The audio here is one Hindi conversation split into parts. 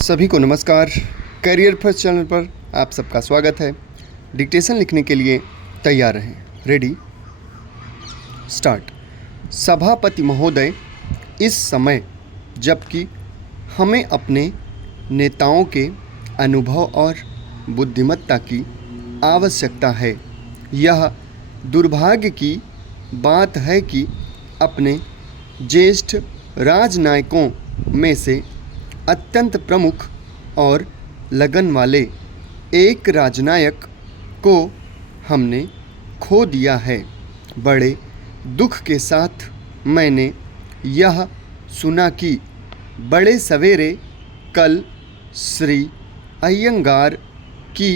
सभी को नमस्कार। करियर फर्स्ट चैनल पर आप सबका स्वागत है। डिक्टेशन लिखने के लिए तैयार रहें। Ready start. सभापति महोदय, इस समय जबकि हमें अपने नेताओं के अनुभव और बुद्धिमत्ता की आवश्यकता है, यह दुर्भाग्य की बात है कि अपने ज्येष्ठ राजनयिकों में से अत्यंत प्रमुख और लगन वाले एक राजनयिक को हमने खो दिया है। बड़े दुख के साथ मैंने यह सुना कि बड़े सवेरे कल श्री अयंगार की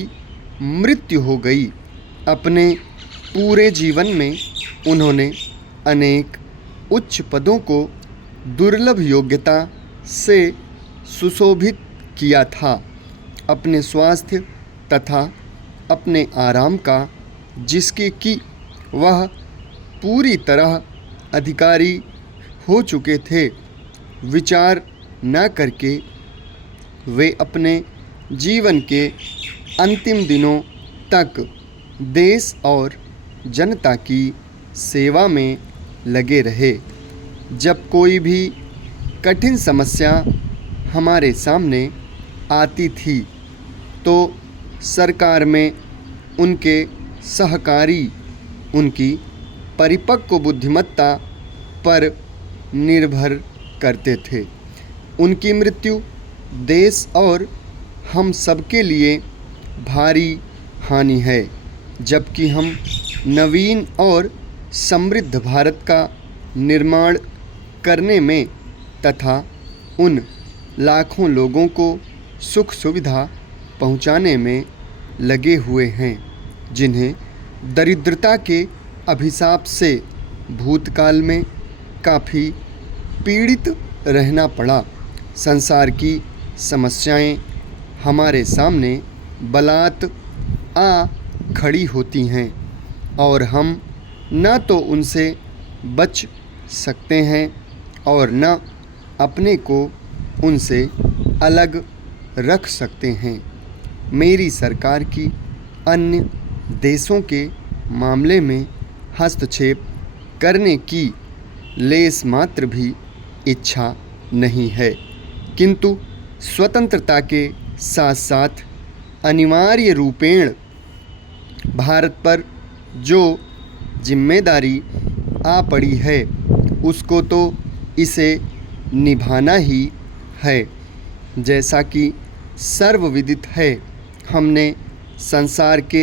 मृत्यु हो गई। अपने पूरे जीवन में उन्होंने अनेक उच्च पदों को दुर्लभ योग्यता से सुशोभित किया था। अपने स्वास्थ्य तथा अपने आराम का जिसके कि वह पूरी तरह अधिकारी हो चुके थे, विचार न करके वे अपने जीवन के अंतिम दिनों तक देश और जनता की सेवा में लगे रहे। जब कोई भी कठिन समस्या हमारे सामने आती थी तो सरकार में उनके सहकारी उनकी परिपक्व बुद्धिमत्ता पर निर्भर करते थे। उनकी मृत्यु देश और हम सबके लिए भारी हानि है, जबकि हम नवीन और समृद्ध भारत का निर्माण करने में तथा उन लाखों लोगों को सुख सुविधा पहुंचाने में लगे हुए हैं जिन्हें दरिद्रता के अभिशाप से भूतकाल में काफ़ी पीड़ित रहना पड़ा। संसार की समस्याएं हमारे सामने बलात् आ खड़ी होती हैं और हम न तो उनसे बच सकते हैं और न अपने को उनसे अलग रख सकते हैं। मेरी सरकार की अन्य देशों के मामले में हस्तक्षेप करने की लेस मात्र भी इच्छा नहीं है, किंतु स्वतंत्रता के साथ साथ अनिवार्य रूपेण भारत पर जो जिम्मेदारी आ पड़ी है उसको तो इसे निभाना ही है। जैसा कि सर्वविदित है, हमने संसार के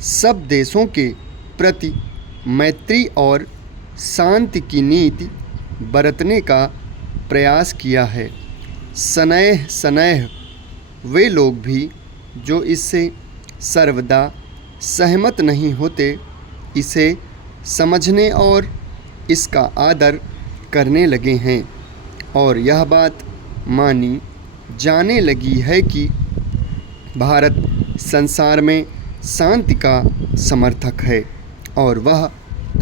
सब देशों के प्रति मैत्री और शांति की नीति बरतने का प्रयास किया है। सनैह सनैह वे लोग भी जो इससे सर्वदा सहमत नहीं होते, इसे समझने और इसका आदर करने लगे हैं और यह बात मानी जाने लगी है कि भारत संसार में शांति का समर्थक है और वह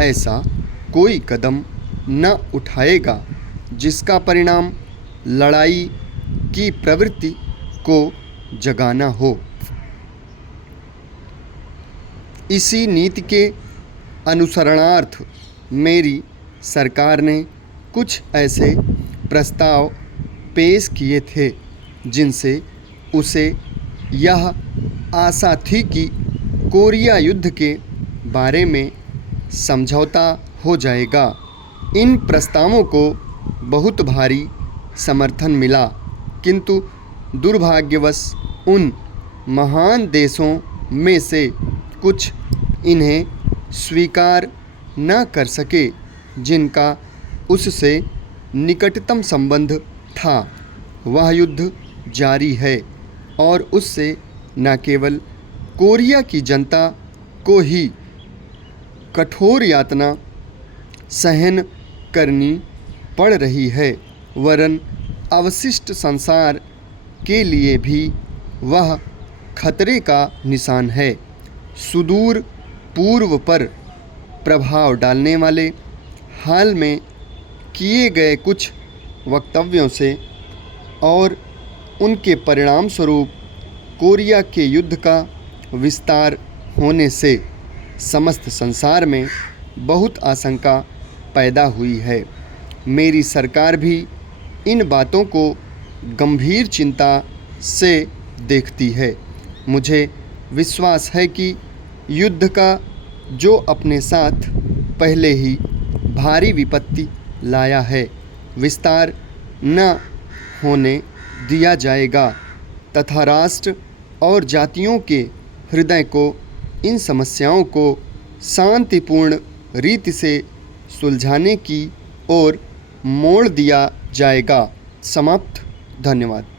ऐसा कोई कदम न उठाएगा जिसका परिणाम लड़ाई की प्रवृत्ति को जगाना हो। इसी नीति के अनुसरणार्थ मेरी सरकार ने कुछ ऐसे प्रस्ताव पेश किए थे जिनसे उसे यह आशा थी कि कोरिया युद्ध के बारे में समझौता हो जाएगा। इन प्रस्तावों को बहुत भारी समर्थन मिला, किंतु दुर्भाग्यवश उन महान देशों में से कुछ इन्हें स्वीकार न कर सके जिनका उससे निकटतम संबंध था। वह युद्ध जारी है और उससे न केवल कोरिया की जनता को ही कठोर यातना सहन करनी पड़ रही है, वरन अवशिष्ट संसार के लिए भी वह खतरे का निशान है। सुदूर पूर्व पर प्रभाव डालने वाले हाल में किए गए कुछ वक्तव्यों से और उनके परिणाम स्वरूप कोरिया के युद्ध का विस्तार होने से समस्त संसार में बहुत आशंका पैदा हुई है। मेरी सरकार भी इन बातों को गंभीर चिंता से देखती है। मुझे विश्वास है कि युद्ध का जो अपने साथ पहले ही भारी विपत्ति लाया है, विस्तार न होने दिया जाएगा तथा राष्ट्र और जातियों के हृदय को इन समस्याओं को शांतिपूर्ण रीति से सुलझाने की ओर मोड़ दिया जाएगा। समाप्त। धन्यवाद।